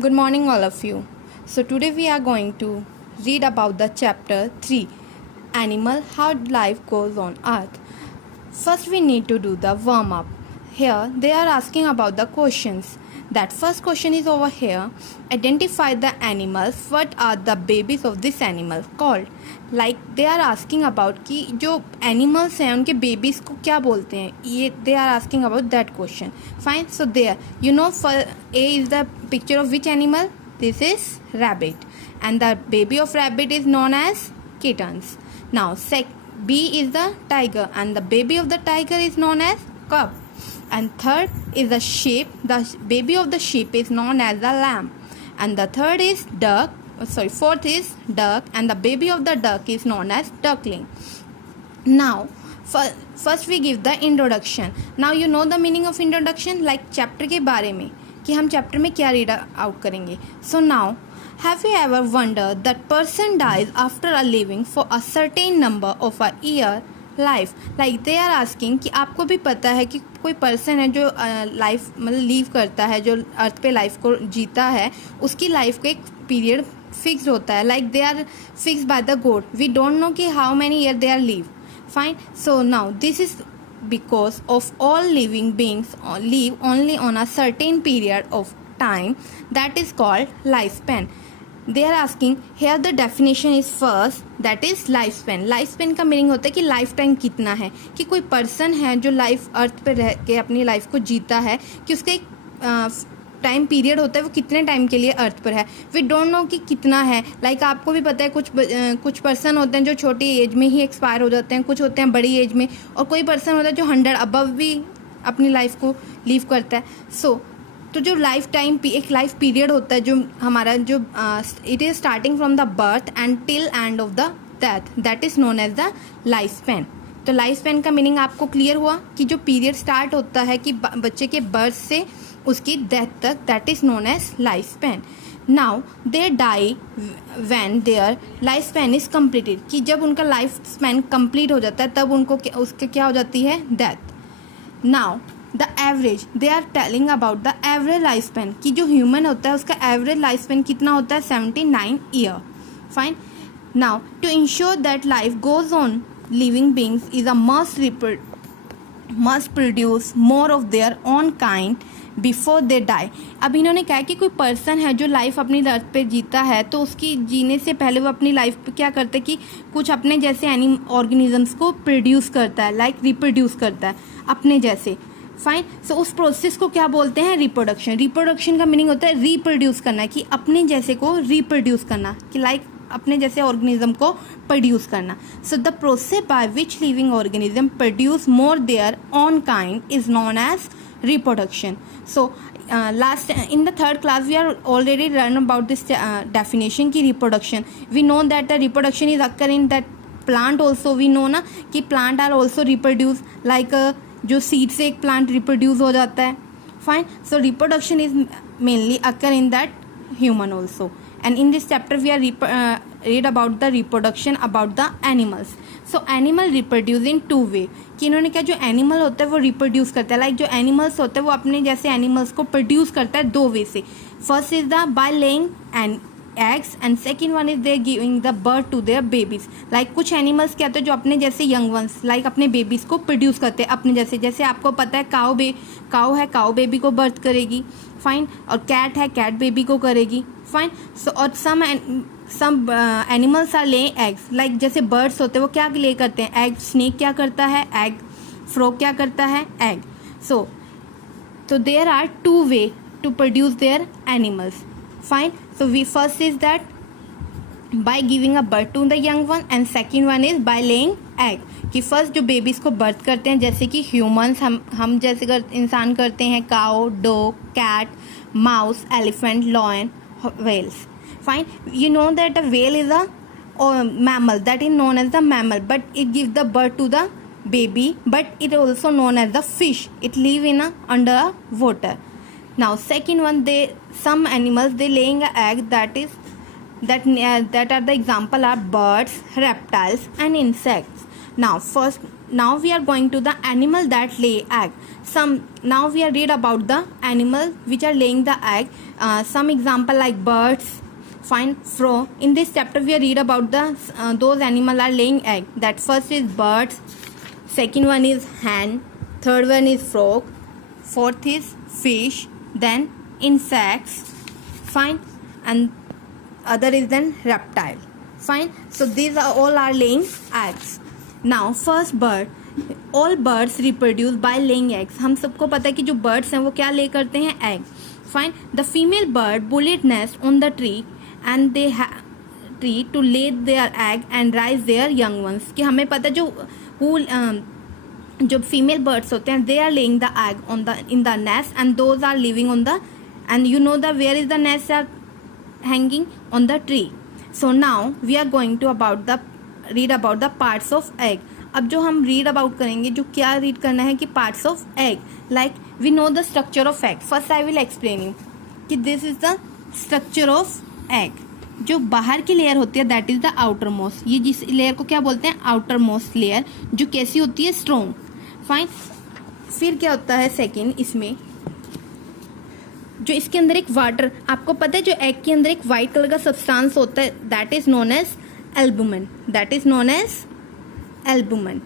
Good morning, all of you. So, today we are going to read about the chapter 3 Animal How Life Goes on Earth. First, we need to do the warm up. Here, they are asking about the questions. That first question is over here. Identify the animals. What are the babies of this animal called? Like they are asking about कि जो animals हैं उनके babies को क्या बोलते हैं, ये they are asking about that question. Fine. So there, you know, for A is the picture of which animal? This is rabbit, and the baby of rabbit is known as kittens. Now B is the tiger, and the baby of the tiger is known as cub. And third is the sheep. The baby of the sheep is known as the lamb. And the fourth is duck, and the baby of the duck is known as duckling. Now, first we give the introduction. Now you know the meaning of introduction, like chapter के बारे में कि हम chapter में क्या read out करेंगे. So now, have you ever wondered that person dies after a living for a certain number of a year life? Like they are asking कि आपको भी पता है कि कोई पर्सन है जो लाइफ मतलब लीव करता है, जो अर्थ पे लाइफ को जीता है, उसकी लाइफ का एक पीरियड फिक्स होता है. Like they are fix by the god. We don't know कि how many year they are leave. Fine. So now this is because of all living beings live only on a certain period of time that is called lifespan. They are asking here the definition is first, that is lifespan. lifespan का meaning होता है कि life time कितना है, कि कोई person है जो लाइफ अर्थ पे रह के अपनी लाइफ को जीता है, कि उसका एक टाइम पीरियड होता है वो कितने टाइम के लिए अर्थ पर है. वी डोंट नो कि कितना है. लाइक आपको भी पता है कुछ पर्सन होते हैं जो छोटी एज में ही एक्सपायर हो जाते हैं, कुछ होते हैं बड़ी एज में, और कोई पर्सन होता है जो 100 अबव भी अपनी लाइफ को लीव करता है. तो जो लाइफ टाइम एक लाइफ पीरियड होता है जो हमारा जो it is starting from the birth and till end of the death, that is known as the life span. तो लाइफ स्पैन का मीनिंग आपको क्लियर हुआ कि जो पीरियड स्टार्ट होता है कि बच्चे के बर्थ से उसकी डेथ तक, that is known as life span. Now they die when their life span is completed, कि जब उनका लाइफ स्पैन कम्प्लीट हो जाता है तब उनको उसके क्या हो जाती है, death. Now the average, they are telling about the average life span, कि जो ह्यूमन होता है उसका एवरेज लाइफ स्पैन कितना होता है, 79 year. Fine. Now to ensure that life goes on living beings is a must produce more of their own kind before they die. अब इन्होंने कहा कि कोई पर्सन है जो लाइफ अपनी अर्थ पे जीता है, तो उसकी जीने से पहले वो अपनी लाइफ पे क्या करता है कि कुछ अपने जैसे ऑर्गेनिजम्स को प्रोड्यूस करता है, लाइक रिप्रोड्यूस करता है अपने जैसे. फाइन. सो उस प्रोसेस को क्या बोलते हैं, रिप्रोडक्शन. रिप्रोडक्शन का मीनिंग होता है रिप्रोड्यूस करना, कि अपने जैसे को रिप्रोड्यूस करना, कि लाइक अपने जैसे ऑर्गेनिज्म को प्रोड्यूस करना. So the process by which living organism produce more their own kind is known as reproduction. So in the third class we are already learned about this definition ki reproduction. We know that the reproduction is occur in that plant also. We know ना कि plant are also reproduce, like जो seed से एक plant reproduce हो जाता है. Fine. So reproduction is mainly occur in that human also. And in this chapter we are read about the reproduction about the animals. So animal reproduce in two way, कि इन्होंने क्या जो animal होता है वो रिप्रोड्यूस करता है, like जो एनिमल्स होते हैं वो अपने जैसे एनिमल्स को प्रोड्यूस करता है दो वे से. First is the by laying and eggs, and second one is they giving the birth to their babies. Like कुछ एनिमल्स क्या होते हैं जो अपने जैसे यंग वंस लाइक अपने बेबीज को प्रोड्यूस करते हैं अपने जैसे आपको पता है काऊ है, काऊ बेबी को बर्थ करेगी. फाइन. और कैट है, कैट बेबी को करेगी. फाइन. सो और some animals are laying eggs, like जैसे birds होते हैं वो क्या ले करते हैं, egg. snake क्या करता है, egg. frog क्या करता है, egg. so there are two way to produce their animals. Fine. So we first is that by giving a birth to the young one, and second one is by laying egg, कि first जो babies को birth करते हैं जैसे कि humans हम जैसे इंसान करते हैं, cow, dog, cat, mouse, elephant, lion, whales. Fine. You know that a whale is a mammal, that is known as the mammal, but it gives the birth to the baby, but it also known as the fish. It live in under water. Now second one, some animals they laying a egg, that are the example are birds, reptiles and insects. Now first Now we are going to the animal that lay egg. Now we are read about the animal which are laying the egg. Some example like birds. Fine. So in this chapter we are read about the those animal are laying egg. That first is birds. Second one is hen. Third one is frog. Fourth is fish. Then insects. Fine. And other is then reptile. Fine. So these are all are laying eggs. Now first bird. All birds reproduce by laying eggs. हम सबको पता है कि जो birds हैं वो क्या lay करते हैं egg. Fine. The female bird bullet nest on the tree and they tree to lay their egg and raise their young ones. कि हमें पता है जो female birds होते हैं they are laying the egg on the in the nest and those are living on the and you know the where is the nest are hanging on the tree. So now we are going to read about the parts of egg. अब जो हम read about करेंगे जो क्या read करना है कि parts of egg like we know the structure of egg. First I will explain you कि this is the structure of egg. जो बाहर की लेयर होती है that is the outer most. ये जिस लेयर को क्या बोलते हैं आउटर मोस्ट लेयर जो कैसी होती है स्ट्रॉन्ग. फाइन. फिर क्या होता है सेकेंड इसमें जो इसके अंदर एक वाटर आपको पता है जो एग के अंदर एक वाइट कलर का सब्सटेंस होता है that is known as albumin. That is known as albumin.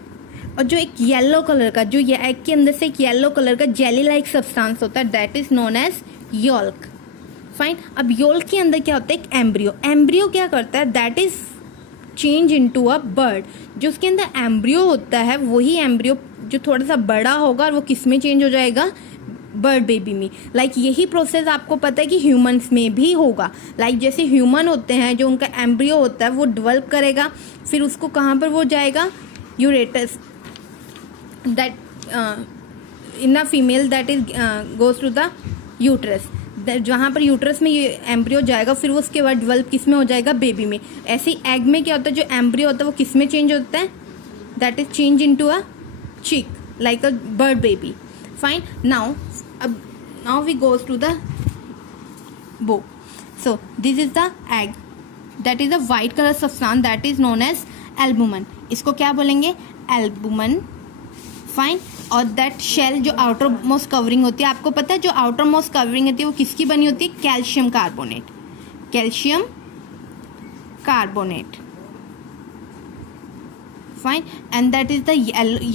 और जो एक येलो कलर का जो ये एग के अंदर से एक येलो कलर का जेली लाइक सब्सटेंस होता है that is known as yolk. Fine. अब योल्क के अंदर क्या होता है एक एम्ब्रियो. एम्ब्रियो क्या करता है that is change into a bird. जो उसके अंदर एम्ब्रियो होता है वही एम्ब्रियो जो थोड़ा सा बड़ा होगा और वो किस में चेंज हो जाएगा बर्ड बेबी में. लाइक यही प्रोसेस आपको पता है कि ह्यूमंस में भी होगा. लाइक जैसे ह्यूमन होते हैं जो उनका एम्ब्रियो होता है वो डेवलप करेगा फिर उसको कहाँ पर वो जाएगा ureters that in a female that is goes to the uterus. जहाँ पर यूट्रस में ये एम्ब्रियो जाएगा फिर वो उसके बाद डेवलप किस में हो जाएगा बेबी में. ऐसे एग में क्या होता है जो एम्ब्रियो होता है वो किस में चेंज होता है that is change into a chick like a bird baby. Fine. Now we goes to the bow. So this is the egg that is a white colour substance that is known as albumin. इसको क्या बोलेंगे albumin. Fine. और that shell जो outer most covering होती है आपको पता है जो आउटर मोस्ट कवरिंग होती है वो किसकी बनी होती है calcium carbonate. Calcium carbonate. Fine. And that is the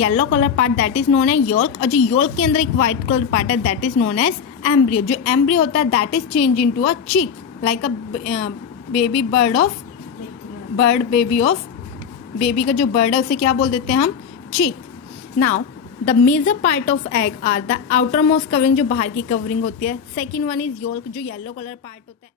yellow colour part that is known as yolk. और जो योल्क के अंदर एक वाइट कलर पार्ट है that is known as embryo. जो एम्ब्रियो होता है that is change into a chick like a baby baby of baby का जो बर्ड है उसे क्या बोल देते हैं हम chick. Now the major part of egg are the outer most covering जो बाहर की कवरिंग होती है. सेकेंड वन इज योल्क जो येलो कलर पार्ट होता है.